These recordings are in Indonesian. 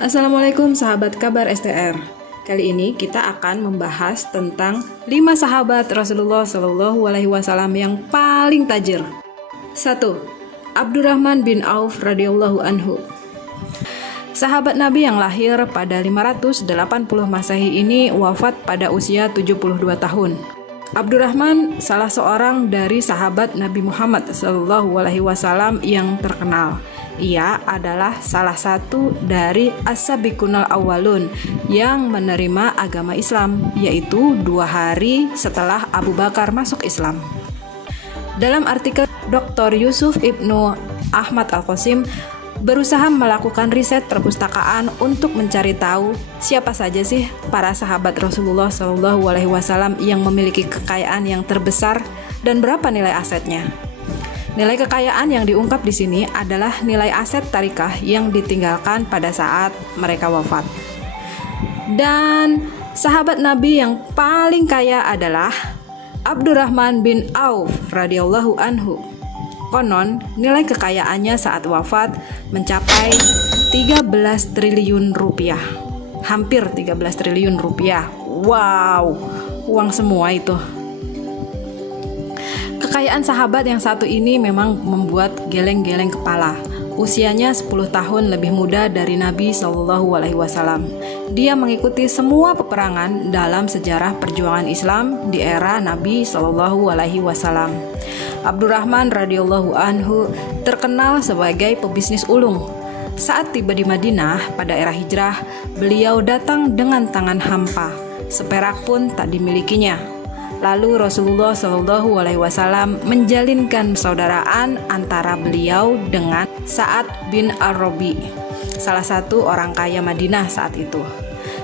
Assalamualaikum sahabat kabar STR. Kali ini kita akan membahas tentang 5 sahabat Rasulullah SAW yang paling tajir. 1. Abdurrahman bin Auf radhiyallahu anhu. Sahabat Nabi yang lahir pada 580 Masehi ini wafat pada usia 72 tahun. Abdurrahman salah seorang dari sahabat Nabi Muhammad SAW yang terkenal. Ia adalah salah satu dari as-sabiqunal awwalun yang menerima agama Islam, yaitu 2 hari setelah Abu Bakar masuk Islam. Dalam artikel Dr. Yusuf Ibnu Ahmad Al-Qasim berusaha melakukan riset perpustakaan untuk mencari tahu siapa saja sih para sahabat Rasulullah SAW yang memiliki kekayaan yang terbesar dan berapa nilai asetnya. Nilai kekayaan yang diungkap di sini adalah nilai aset tarikah yang ditinggalkan pada saat mereka wafat. Dan sahabat Nabi yang paling kaya adalah Abdurrahman bin Auf radhiyallahu anhu. Konon, nilai kekayaannya saat wafat mencapai 13 triliun rupiah. Hampir 13 triliun rupiah. Wow, uang semua itu. Kekayaan sahabat yang satu ini memang membuat geleng-geleng kepala. Usianya 10 tahun lebih muda dari Nabi SAW. Dia mengikuti semua peperangan dalam sejarah perjuangan Islam di era Nabi SAW. Abdurrahman radhiyallahu anhu terkenal sebagai pebisnis ulung. Saat tiba di Madinah pada era hijrah, beliau datang dengan tangan hampa, seperak pun tak dimilikinya. Lalu Rasulullah SAW menjalinkan persaudaraan antara beliau dengan Sa'ad bin Ar-Rabi, salah satu orang kaya Madinah saat itu.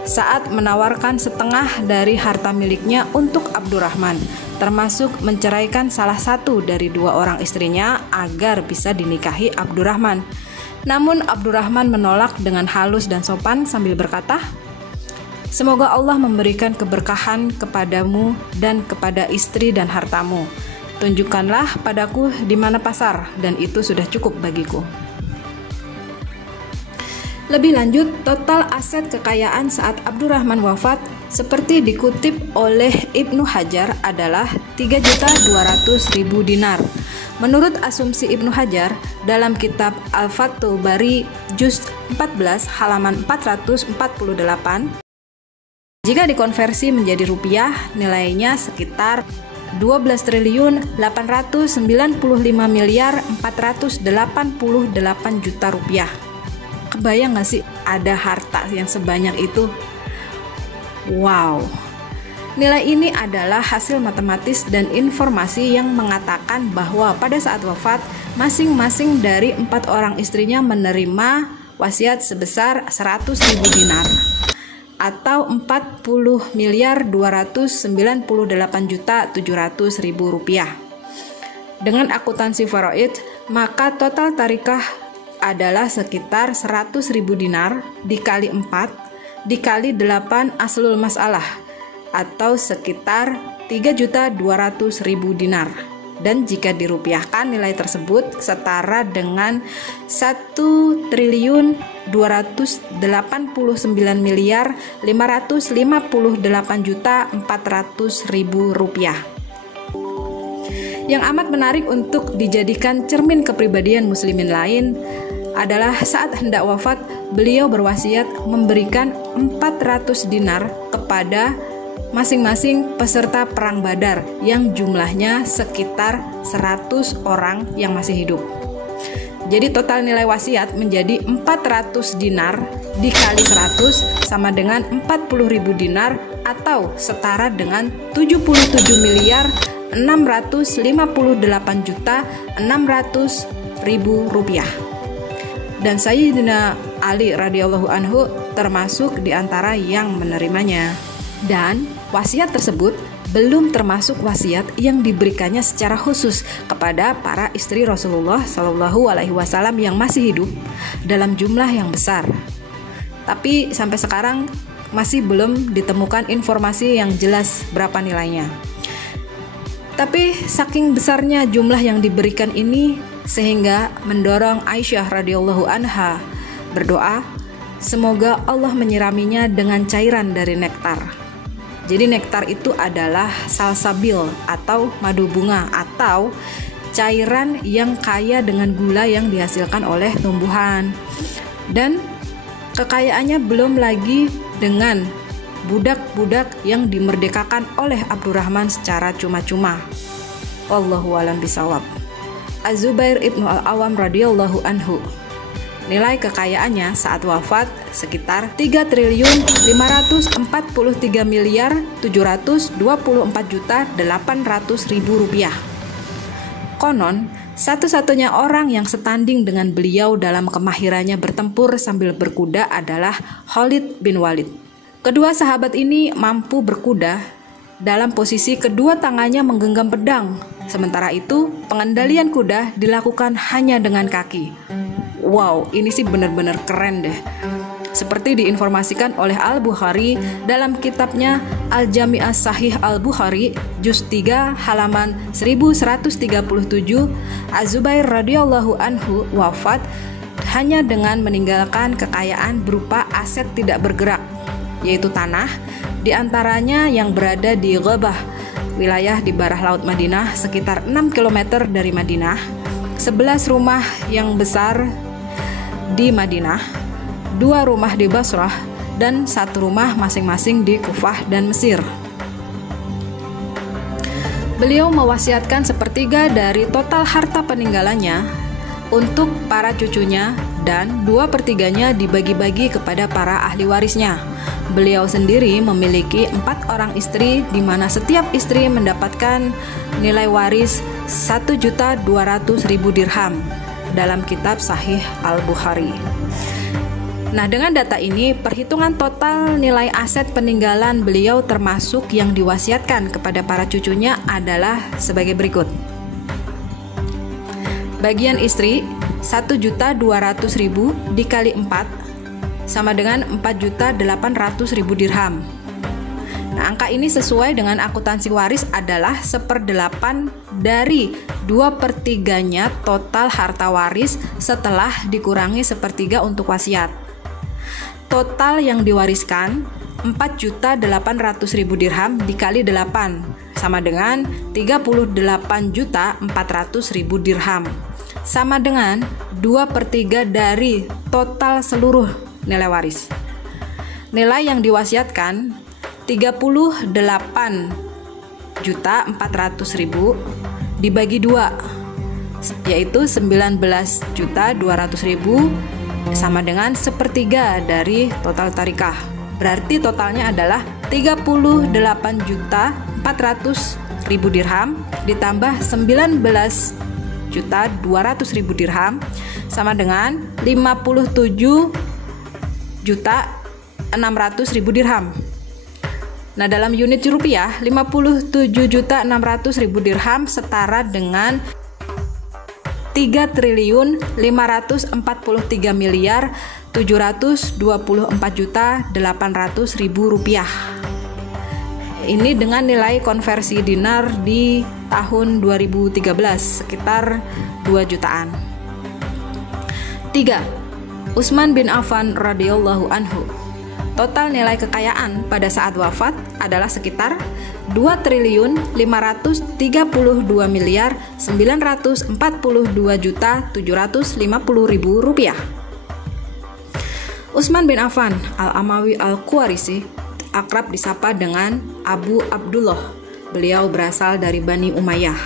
Sa'ad menawarkan setengah dari harta miliknya untuk Abdurrahman, termasuk menceraikan salah satu dari 2 orang istrinya agar bisa dinikahi Abdurrahman. Namun Abdurrahman menolak dengan halus dan sopan sambil berkata, "Semoga Allah memberikan keberkahan kepadamu dan kepada istri dan hartamu. Tunjukkanlah padaku di mana pasar, dan itu sudah cukup bagiku." Lebih lanjut, total aset kekayaan saat Abdurrahman wafat seperti dikutip oleh Ibnu Hajar adalah 3.200.000 dinar. Menurut asumsi Ibnu Hajar dalam kitab Al-Fathul Bari juz 14 halaman 448, jika dikonversi menjadi rupiah, nilainya sekitar 12.895.488 juta rupiah. Kebayang gak sih ada harta yang sebanyak itu? Wow. Nilai ini adalah hasil matematis dan informasi yang mengatakan bahwa pada saat wafat, masing-masing dari 4 orang istrinya menerima wasiat sebesar 100.000 dinar atau 40.298.700.000 rupiah. Dengan akuntansi faraid, maka total tarikah adalah sekitar 100.000 dinar dikali 4 dikali 8 aslul masalah atau sekitar 3.200.000 dinar. Dan jika dirupiahkan, nilai tersebut setara dengan 1.299.558.400.000 rupiah. Yang amat menarik untuk dijadikan cermin kepribadian muslimin lain adalah saat hendak wafat, beliau berwasiat memberikan 400 dinar kepada masing-masing peserta perang Badar yang jumlahnya sekitar 100 orang yang masih hidup. Jadi total nilai wasiat menjadi 400 dinar dikali 100 sama dengan 40.000 dinar atau setara dengan 77.658.600.000 rupiah. Dan Sayyidina Ali radhiyallahu anhu termasuk di antara yang menerimanya. Dan wasiat tersebut belum termasuk wasiat yang diberikannya secara khusus kepada para istri Rasulullah SAW yang masih hidup dalam jumlah yang besar. Tapi sampai sekarang masih belum ditemukan informasi yang jelas berapa nilainya. Tapi saking besarnya jumlah yang diberikan ini sehingga mendorong Aisyah radhiyallahu anha berdoa, semoga Allah menyiraminya dengan cairan dari nektar. Jadi nektar itu adalah salsabil atau madu bunga atau cairan yang kaya dengan gula yang dihasilkan oleh tumbuhan. Dan kekayaannya belum lagi dengan budak-budak yang dimerdekakan oleh Abdurrahman secara cuma-cuma. Wallahu a'lam bishawab. Az-Zubair ibnu Al-Awwam radhiyallahu anhu, nilai kekayaannya saat wafat sekitar 3.543.724.800.000 rupiah. Konon, satu-satunya orang yang setanding dengan beliau dalam kemahirannya bertempur sambil berkuda adalah Khalid bin Walid. Kedua sahabat ini mampu berkuda dalam posisi kedua tangannya menggenggam pedang. Sementara itu, pengendalian kuda dilakukan hanya dengan kaki. Wow, ini sih benar-benar keren deh. Seperti diinformasikan oleh Al-Bukhari dalam kitabnya Al-Jami' As-Sahih Al-Bukhari, juz 3 halaman 1137, Az-Zubair radhiyallahu anhu wafat hanya dengan meninggalkan kekayaan berupa aset tidak bergerak, yaitu tanah, diantaranya yang berada di Ghabah, wilayah di Barah Laut Madinah sekitar 6 km dari Madinah, 11 rumah yang besar di Madinah, 2 rumah di Basrah, dan 1 rumah masing-masing di Kufah dan Mesir. Beliau mewasiatkan sepertiga dari total harta peninggalannya untuk para cucunya dan 2/3-nya dibagi-bagi kepada para ahli warisnya. Beliau sendiri memiliki 4 orang istri, di mana setiap istri mendapatkan nilai waris 1.200.000 dirham dalam kitab Sahih Al-Bukhari. Nah, dengan data ini, perhitungan total nilai aset peninggalan beliau termasuk yang diwasiatkan kepada para cucunya adalah sebagai berikut. Bagian istri 1.200.000 dikali 4 sama dengan 4.800.000 dirham. Nah, angka ini sesuai dengan akuntansi waris adalah 1/8 dari 2/3-nya total harta waris setelah dikurangi 1/3 untuk wasiat. Total yang diwariskan 4.800.000 dirham dikali 8 sama dengan 38.400.000 dirham, sama dengan 2/3 dari total seluruh nilai waris. Nilai yang diwasiatkan 38.400.000 dibagi 2, yaitu 19.200.000 sama dengan 1/3 dari total tarikah. Berarti totalnya adalah 38.400.000 dirham ditambah 19.200.000 dirham sama dengan 57.600.000 dirham. Nah, dalam unit rupiah, 57.600.000 dirham setara dengan 3.543.724.800.000 rupiah. Ini dengan nilai konversi dinar di tahun 2013 sekitar 2 jutaan. 3. Utsman bin Affan radhiyallahu anhu. Total nilai kekayaan pada saat wafat adalah sekitar 2.532.942.750.000 rupiah. Utsman bin Affan Al-Amawi Al-Qawarisi, akrab disapa dengan Abu Abdullah. Beliau berasal dari Bani Umayyah.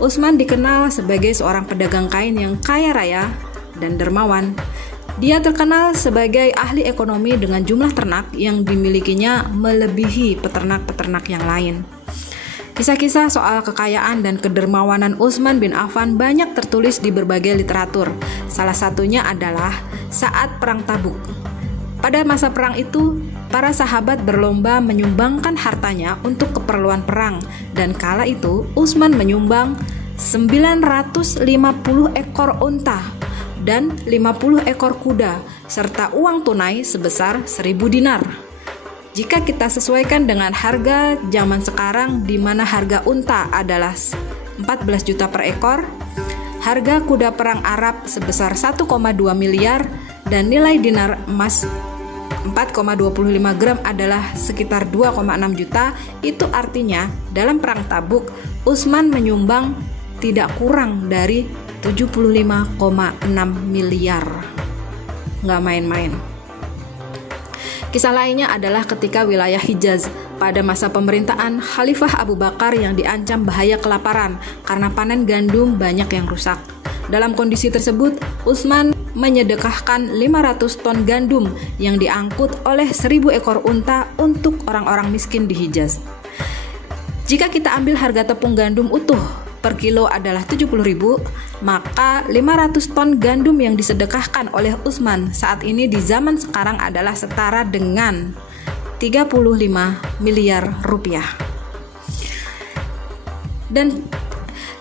Utsman dikenal sebagai seorang pedagang kain yang kaya raya dan dermawan. Dia terkenal sebagai ahli ekonomi dengan jumlah ternak yang dimilikinya melebihi peternak-peternak yang lain. Kisah-kisah soal kekayaan dan kedermawanan Utsman bin Affan banyak tertulis di berbagai literatur. Salah satunya adalah saat Perang Tabuk. Pada masa perang itu, para sahabat berlomba menyumbangkan hartanya untuk keperluan perang, dan kala itu Utsman menyumbang 950 ekor unta dan 50 ekor kuda serta uang tunai sebesar 1.000 dinar. Jika kita sesuaikan dengan harga zaman sekarang, di mana harga unta adalah 14 juta per ekor, harga kuda perang Arab sebesar 1,2 miliar, dan nilai dinar emas 4,25 gram adalah sekitar 2,6 juta. Itu artinya dalam perang Tabuk, Utsman menyumbang tidak kurang dari 75,6 miliar. Nggak main-main. Kisah lainnya adalah ketika wilayah Hijaz pada masa pemerintahan Khalifah Abu Bakar yang diancam bahaya kelaparan karena panen gandum banyak yang rusak. Dalam kondisi tersebut, Utsman menyedekahkan 500 ton gandum yang diangkut oleh 1000 ekor unta untuk orang-orang miskin di Hijaz. Jika kita ambil harga tepung gandum utuh per kilo adalah 70.000, maka 500 ton gandum yang disedekahkan oleh Utsman saat ini di zaman sekarang adalah setara dengan 35 miliar rupiah. Dan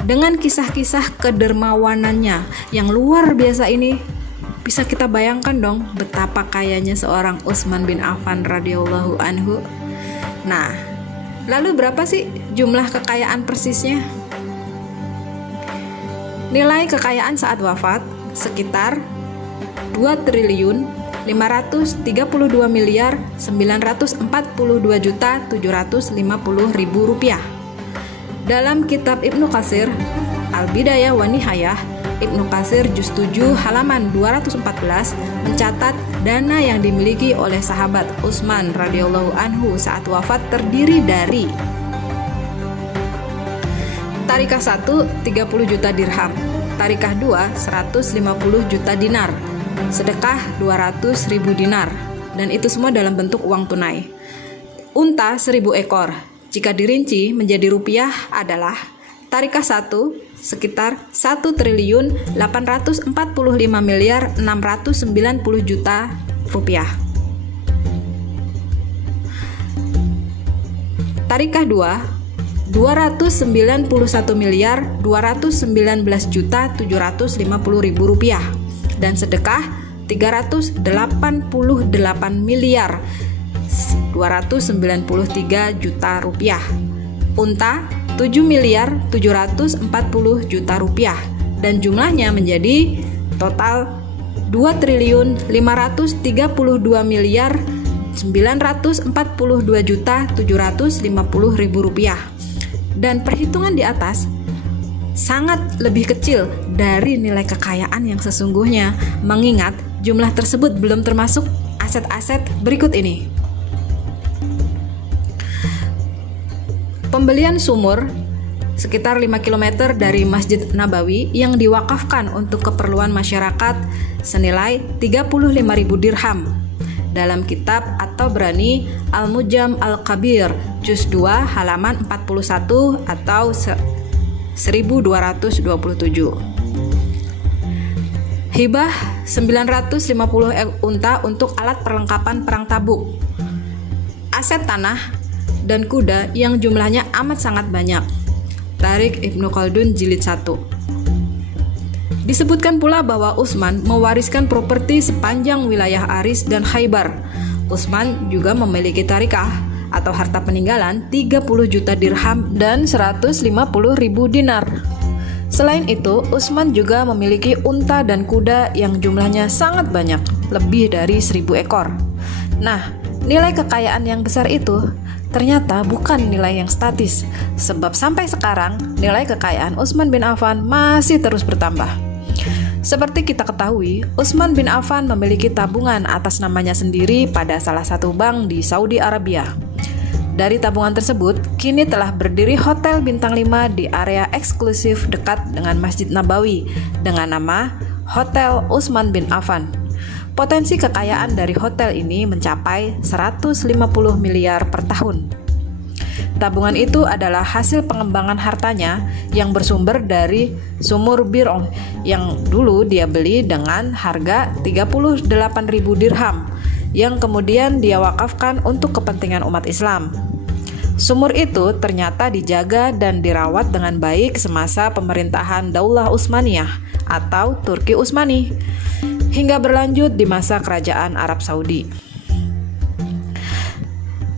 dengan kisah-kisah kedermawanannya yang luar biasa ini, bisa kita bayangkan dong betapa kayanya seorang Utsman bin Affan radhiyallahu anhu. Nah, lalu berapa sih jumlah kekayaan persisnya? Nilai kekayaan saat wafat sekitar 2.532.942.750.000 rupiah. Dalam kitab Ibnu Katsir, Al-Bidayah wa Nihayah, Ibnu Katsir juz 7 halaman 214 mencatat dana yang dimiliki oleh sahabat Utsman radhiyallahu anhu saat wafat terdiri dari Tarikah 1 30 juta dirham, Tarikah 2 150 juta dinar, sedekah 200.000 dinar, dan itu semua dalam bentuk uang tunai. Unta 1000 ekor. Jika dirinci menjadi rupiah adalah Tarikah 1 sekitar 1.845.690.000.000 rupiah. Tarikah 2 291.219.750.000 rupiah, dan sedekah 380.293 juta rupiah. Unta 7.740.000.000 rupiah, dan jumlahnya menjadi total 2.532.942.750.000 rupiah. Dan perhitungan di atas sangat lebih kecil dari nilai kekayaan yang sesungguhnya, mengingat jumlah tersebut belum termasuk aset-aset berikut ini. Pembelian sumur sekitar 5 km dari Masjid Nabawi yang diwakafkan untuk keperluan masyarakat senilai 35.000 dirham. Dalam kitab At-Tabrani Al-Mujam Al-Kabir juz 2 halaman 41 atau 1227. Hibah 950 unta untuk alat perlengkapan perang Tabuk. Aset tanah dan kuda yang jumlahnya amat sangat banyak. Tarik Ibnu Khaldun jilid 1. Disebutkan pula bahwa Utsman mewariskan properti sepanjang wilayah Aris dan Khaybar. Utsman juga memiliki tarikah atau harta peninggalan 30 juta dirham dan 150.000 dinar. Selain itu, Utsman juga memiliki unta dan kuda yang jumlahnya sangat banyak, lebih dari 1000 ekor. Nah, nilai kekayaan yang besar itu ternyata bukan nilai yang statis, sebab sampai sekarang nilai kekayaan Utsman bin Affan masih terus bertambah. Seperti kita ketahui, Utsman bin Affan memiliki tabungan atas namanya sendiri pada salah satu bank di Saudi Arabia. Dari tabungan tersebut, kini telah berdiri hotel bintang 5 di area eksklusif dekat dengan Masjid Nabawi dengan nama Hotel Utsman bin Affan. Potensi kekayaan dari hotel ini mencapai 150 miliar per tahun. Tabungan itu adalah hasil pengembangan hartanya yang bersumber dari sumur Bir'ong yang dulu dia beli dengan harga 38.000 dirham yang kemudian dia wakafkan untuk kepentingan umat Islam. Sumur itu ternyata dijaga dan dirawat dengan baik semasa pemerintahan Daulah Utsmaniyah atau Turki Utsmani hingga berlanjut di masa kerajaan Arab Saudi.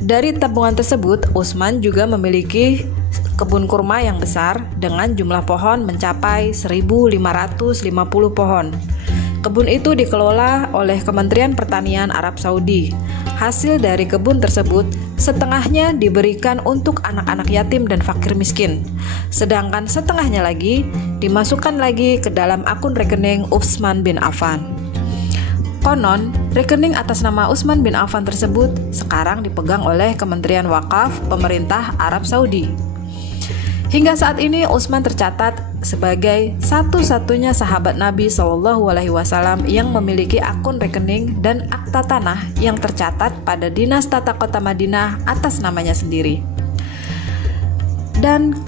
Dari tabungan tersebut, Utsman juga memiliki kebun kurma yang besar dengan jumlah pohon mencapai 1.550 pohon. Kebun itu dikelola oleh Kementerian Pertanian Arab Saudi. Hasil dari kebun tersebut setengahnya diberikan untuk anak-anak yatim dan fakir miskin, sedangkan setengahnya lagi dimasukkan lagi ke dalam akun rekening Utsman bin Affan. Konon, rekening atas nama Utsman bin Affan tersebut sekarang dipegang oleh Kementerian Wakaf Pemerintah Arab Saudi. Hingga saat ini Utsman tercatat sebagai satu-satunya sahabat Nabi SAW yang memiliki akun rekening dan akta tanah yang tercatat pada Dinas Tata Kota Madinah atas namanya sendiri. Dan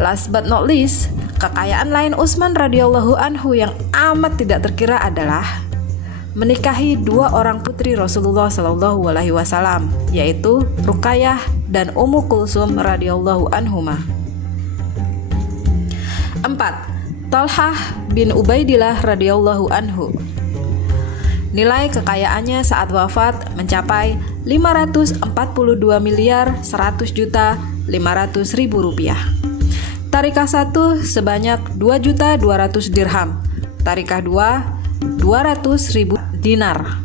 last but not least, kekayaan lain Utsman radhiyallahu anhu yang amat tidak terkira adalah menikahi dua orang putri Rasulullah SAW, yaitu Ruqayyah dan Ummu Kulsum radhiyallahu anhuma. 4. Thalhah bin Ubaidillah radhiyallahu anhu. Nilai kekayaannya saat wafat mencapai 542 miliar 100 juta 500 ribu rupiah. Tarikah 1 sebanyak 2.200.000 dirham. Tarikah 2 200.000 dinar.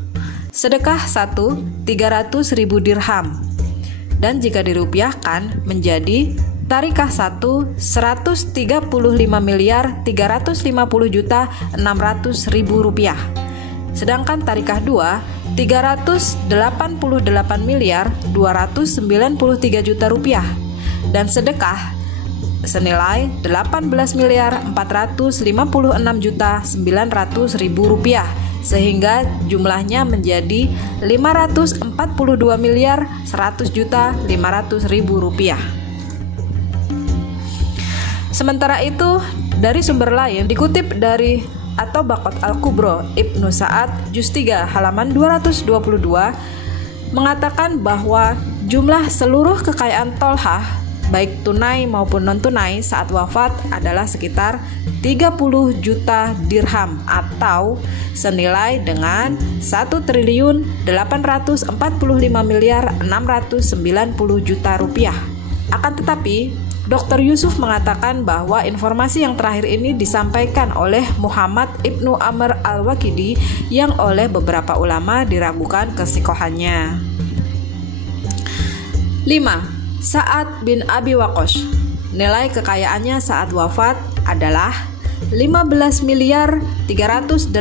Sedekah 1 300.000 dirham. Dan jika dirupiahkan menjadi tarikah 1 135 miliar 350 juta 600 ribu rupiah. Sedangkan tarikah 2 388 miliar 293 juta rupiah. Dan sedekah senilai 18 miliar 456 juta 900 ribu rupiah, sehingga jumlahnya menjadi 542 miliar 100 juta 500 ribu rupiah. Sementara itu, dari sumber lain dikutip dari At-Tabaqat Al-Kubra Ibnu Sa'ad juz 3 halaman 222 mengatakan bahwa jumlah seluruh kekayaan Thalhah baik tunai maupun non-tunai saat wafat adalah sekitar 30 juta dirham atau senilai dengan 1.845 miliar 690 juta rupiah. Akan tetapi Dr. Yusuf mengatakan bahwa informasi yang terakhir ini disampaikan oleh Muhammad Ibnu Amr Al-Waqidi yang oleh beberapa ulama diragukan kesikohannya. 5. Sa'ad bin Abi Waqqas. Nilai kekayaannya saat wafat adalah 15 miliar 380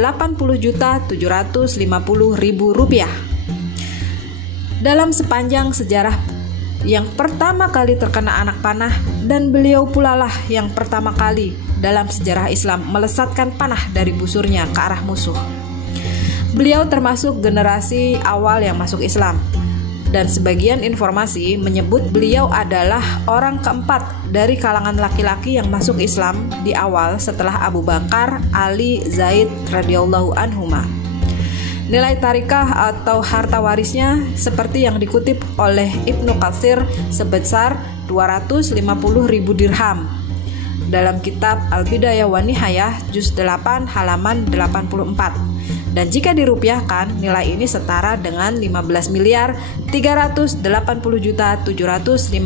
juta 750 ribu rupiah. Dalam sepanjang sejarah yang pertama kali terkena anak panah, dan beliau pula lah yang pertama kali dalam sejarah Islam melesatkan panah dari busurnya ke arah musuh. Beliau termasuk generasi awal yang masuk Islam, dan sebagian informasi menyebut beliau adalah orang keempat dari kalangan laki-laki yang masuk Islam di awal setelah Abu Bakar, Ali, Zaid radhiyallahu anhuma. Nilai tarikah atau harta warisnya seperti yang dikutip oleh Ibnu Katsir sebesar 250.000 dirham dalam kitab Al-Bidayah wa Nihayah juz 8 halaman 84. Dan jika dirupiahkan, nilai ini setara dengan 15 miliar 380 juta 750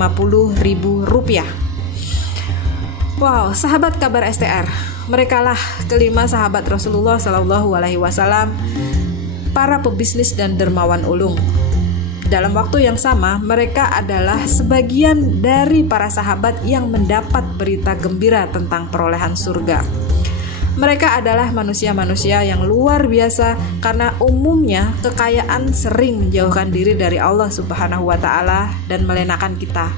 ribu rupiah. Wow, sahabat kabar STR, merekalah kelima sahabat Rasulullah SAW, para pebisnis dan dermawan ulung. Dalam waktu yang sama, mereka adalah sebagian dari para sahabat yang mendapat berita gembira tentang perolehan surga. Mereka adalah manusia-manusia yang luar biasa karena umumnya kekayaan sering menjauhkan diri dari Allah Subhanahu wa Ta'ala dan melenakan kita.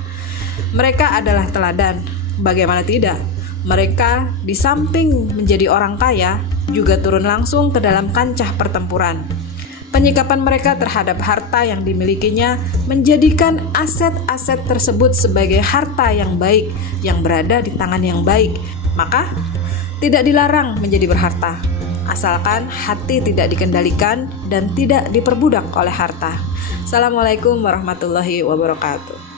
Mereka adalah teladan. Bagaimana tidak? Mereka di samping menjadi orang kaya juga turun langsung ke dalam kancah pertempuran. Penyikapan mereka terhadap harta yang dimilikinya menjadikan aset-aset tersebut sebagai harta yang baik yang berada di tangan yang baik. Maka tidak dilarang menjadi berharta, asalkan hati tidak dikendalikan dan tidak diperbudak oleh harta. Assalamualaikum warahmatullahi wabarakatuh.